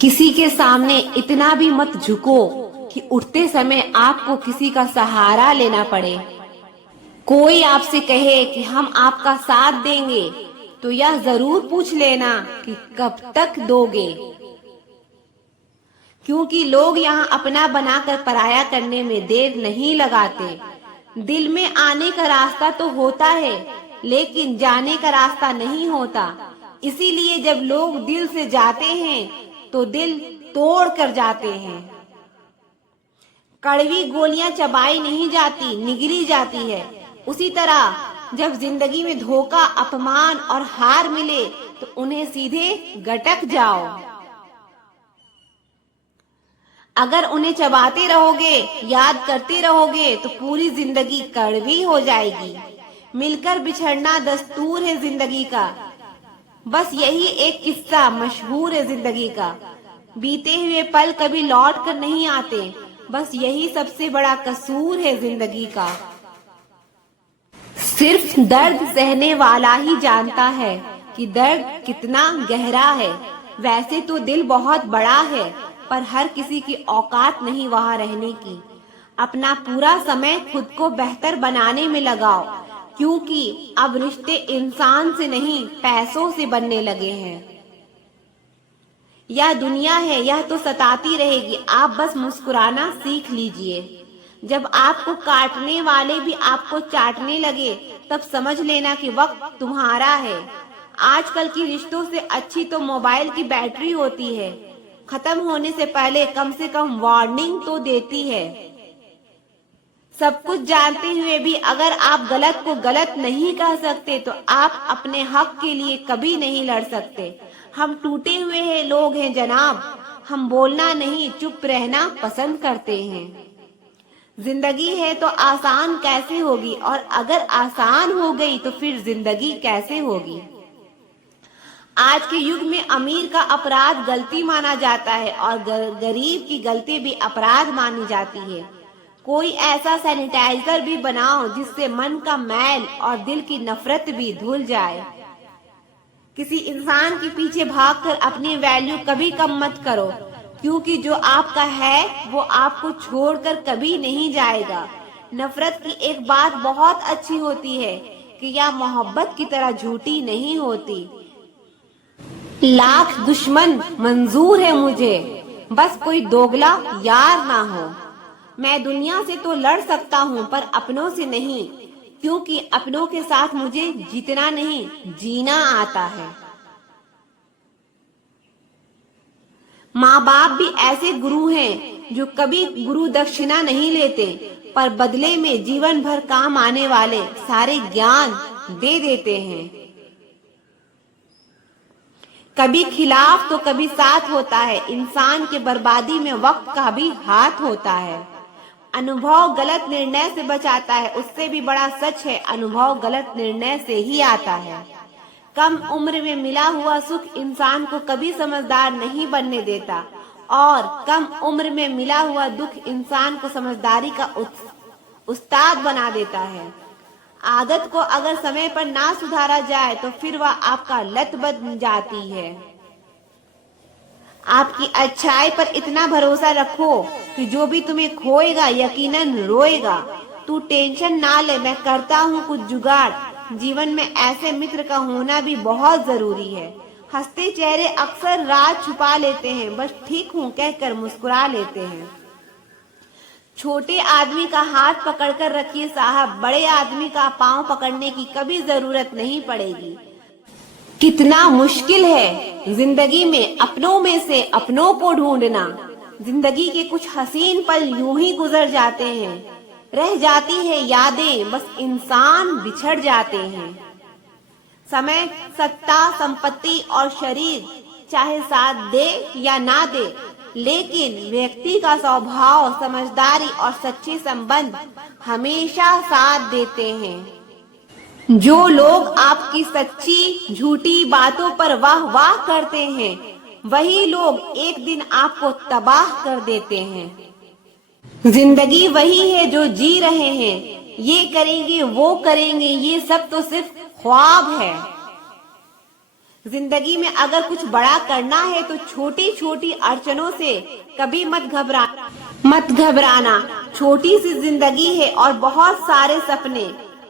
किसी के सामने इतना भी मत झुको कि उठते समय आपको किसी का सहारा लेना पड़े। कोई आपसे कहे कि हम आपका साथ देंगे तो यह जरूर पूछ लेना कि कब तक दोगे, क्योंकि लोग यहाँ अपना बनाकर पराया करने में देर नहीं लगाते। दिल में आने का रास्ता तो होता है, लेकिन जाने का रास्ता नहीं होता। इसीलिए जब लोग दिल से जाते हैं तो दिल तोड़ कर जाते हैं। कड़वी गोलियां चबाई नहीं जाती, निगली जाती है। उसी तरह जब जिंदगी में धोखा, अपमान और हार मिले तो उन्हें सीधे गटक जाओ। अगर उन्हें चबाते रहोगे, याद करते रहोगे तो पूरी जिंदगी कड़वी हो जाएगी। मिलकर बिछड़ना दस्तूर है जिंदगी का। बस यही एक किस्सा मशहूर है जिंदगी का। बीते हुए पल कभी लौट कर नहीं आते, बस यही सबसे बड़ा कसूर है जिंदगी का। सिर्फ दर्द सहने वाला ही जानता है कि दर्द कितना गहरा है। वैसे तो दिल बहुत बड़ा है, पर हर किसी की औकात नहीं वहां रहने की। अपना पूरा समय खुद को बेहतर बनाने में लगाओ, क्योंकि अब रिश्ते इंसान से नहीं पैसों से बनने लगे हैं। यह दुनिया है, यह तो सताती रहेगी। आप बस मुस्कुराना सीख लीजिए। जब आपको काटने वाले भी आपको चाटने लगे, तब समझ लेना कि वक्त तुम्हारा है। आजकल की रिश्तों से अच्छी तो मोबाइल की बैटरी होती है। खत्म होने से पहले कम से कम वार्निंग तो देती है। सब कुछ जानते हुए भी अगर आप गलत को गलत नहीं कह सकते तो आप अपने हक के लिए कभी नहीं लड़ सकते। हम टूटे हुए हैं लोग हैं जनाब। हम बोलना नहीं, चुप रहना पसंद करते हैं। जिंदगी है तो आसान कैसे होगी, और अगर आसान हो गई तो फिर जिंदगी कैसे होगी। आज के युग में अमीर का अपराध गलती माना जाता है और गरीब की गलती भी अपराध मानी जाती है। कोई ऐसा सैनिटाइजर भी बनाओ जिससे मन का मैल और दिल की नफरत भी धुल जाए। किसी इंसान के पीछे भागकर अपनी वैल्यू कभी कम मत करो, क्योंकि जो आपका है वो आपको छोड़कर कभी नहीं जाएगा। नफरत की एक बात बहुत अच्छी होती है कि यह मोहब्बत की तरह झूठी नहीं होती। लाख दुश्मन मंजूर है मुझे, बस कोई दोगला यार ना हो। मैं दुनिया से तो लड़ सकता हूँ पर अपनों से नहीं, क्योंकि अपनों के साथ मुझे जीतना नहीं जीना आता है। माँ बाप भी ऐसे गुरु हैं जो कभी गुरु दक्षिणा नहीं लेते, पर बदले में जीवन भर काम आने वाले सारे ज्ञान दे देते हैं। कभी खिलाफ तो कभी साथ होता है। इंसान के बर्बादी में वक्त का भी हाथ होता है। अनुभव गलत निर्णय से बचाता है, उससे भी बड़ा सच है अनुभव गलत निर्णय से ही आता है। कम उम्र में मिला हुआ सुख इंसान को कभी समझदार नहीं बनने देता, और कम उम्र में मिला हुआ दुख इंसान को समझदारी का उस्ताद बना देता है। आदत को अगर समय पर ना सुधारा जाए तो फिर वह आपका लत बन जाती है। आपकी अच्छाई पर इतना भरोसा रखो कि जो भी तुम्हें खोएगा यकीनन रोएगा। तू टेंशन ना ले, मैं करता हूँ कुछ जुगाड़। जीवन में ऐसे मित्र का होना भी बहुत जरूरी है। हंसते चेहरे अक्सर राज छुपा लेते हैं, बस ठीक हूँ कहकर मुस्कुरा लेते हैं। छोटे आदमी का हाथ पकड़कर रखिए साहब, बड़े आदमी का पांव पकड़ने की कभी जरूरत नहीं पड़ेगी। कितना मुश्किल है जिंदगी में अपनों में से अपनों को ढूंढना। जिंदगी के कुछ हसीन पल यूं ही गुजर जाते हैं, रह जाती है यादें, बस इंसान बिछड़ जाते हैं। समय, सत्ता, संपत्ति और शरीर चाहे साथ दे या ना दे, लेकिन व्यक्ति का स्वभाव, समझदारी और सच्चे संबंध हमेशा साथ देते हैं। जो लोग आपकी सच्ची झूठी बातों पर वाह वाह करते हैं, वही लोग एक दिन आपको तबाह कर देते हैं। जिंदगी वही है जो जी रहे हैं, ये करेंगे वो करेंगे, ये सब तो सिर्फ ख्वाब है। जिंदगी में अगर कुछ बड़ा करना है तो छोटी छोटी अड़चनों से कभी मत घबराना। छोटी सी जिंदगी है और बहुत सारे सपने।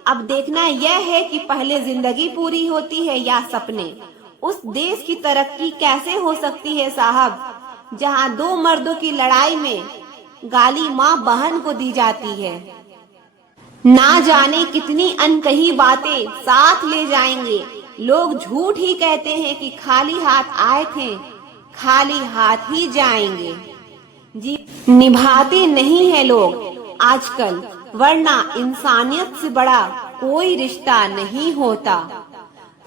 अब देखना यह है कि पहले जिंदगी पूरी होती है या सपने। उस देश की तरक्की कैसे हो सकती है साहब, जहां दो मर्दों की लड़ाई में गाली माँ बहन को दी जाती है। ना जाने कितनी अनकही बातें साथ ले जाएंगे। लोग झूठ ही कहते हैं कि खाली हाथ आए थे, खाली हाथ ही जाएंगे। जी निभाते नहीं है लोग आजकल, वरना इंसानियत से बड़ा कोई रिश्ता नहीं होता।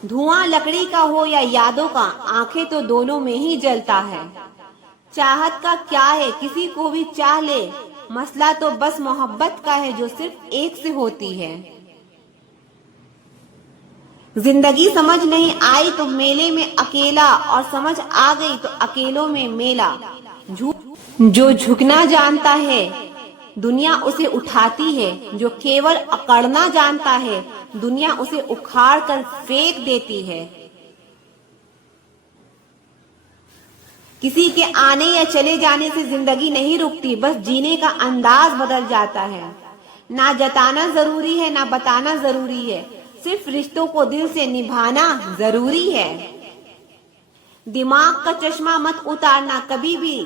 धुआं लकड़ी का हो या यादों का, आंखें तो दोनों में ही जलता है। चाहत का क्या है, किसी को भी चाह ले, मसला तो बस मोहब्बत का है जो सिर्फ एक से होती है। जिंदगी समझ नहीं आई तो मेले में अकेला, और समझ आ गई तो अकेलों में मेला। जो झुकना जानता है दुनिया उसे उठाती है, जो केवल अकड़ना जानता है दुनिया उसे उखाड़ कर फेंक देती है। किसी के आने या चले जाने से जिंदगी नहीं रुकती, बस जीने का अंदाज बदल जाता है। ना जताना जरूरी है ना बताना जरूरी है, सिर्फ रिश्तों को दिल से निभाना जरूरी है। दिमाग का चश्मा मत उतारना कभी भी,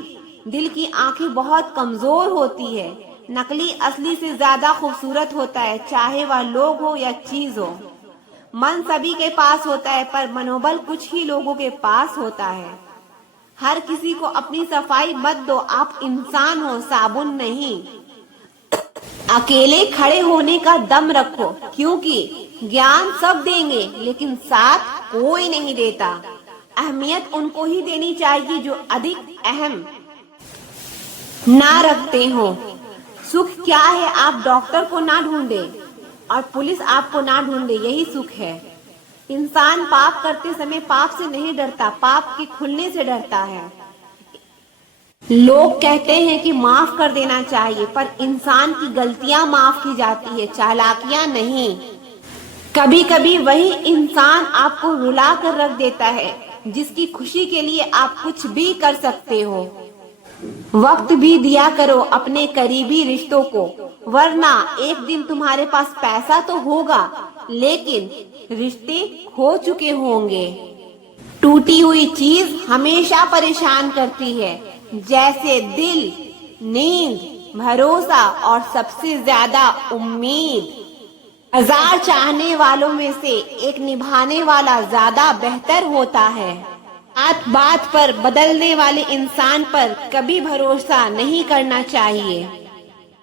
दिल की आंखें बहुत कमजोर होती है। नकली असली से ज्यादा खूबसूरत होता है, चाहे वह लोग हो या चीज हो। मन सभी के पास होता है पर मनोबल कुछ ही लोगों के पास होता है। हर किसी को अपनी सफाई मत दो, आप इंसान हो साबुन नहीं। अकेले खड़े होने का दम रखो, क्योंकि ज्ञान सब देंगे लेकिन साथ कोई नहीं देता। अहमियत उनको ही देनी चाहिए जो अधिक अहम ना रखते हो। सुख क्या है, आप डॉक्टर को ना ढूंढे और पुलिस आपको ना ढूंढे, यही सुख है। इंसान पाप करते समय पाप से नहीं डरता, पाप के खुलने से डरता है। लोग कहते हैं कि माफ कर देना चाहिए, पर इंसान की गलतियां माफ की जाती है, चालाकियां नहीं। कभी कभी वही इंसान आपको रुला कर रख देता है जिसकी खुशी के लिए आप कुछ भी कर सकते हो। वक्त भी दिया करो अपने करीबी रिश्तों को, वरना एक दिन तुम्हारे पास पैसा तो होगा लेकिन रिश्ते खो चुके होंगे। टूटी हुई चीज हमेशा परेशान करती है, जैसे दिल, नींद, भरोसा और सबसे ज्यादा उम्मीद। 1000 चाहने वालों में से एक निभाने वाला ज्यादा बेहतर होता है। बात बात पर बदलने वाले इंसान पर कभी भरोसा नहीं करना चाहिए।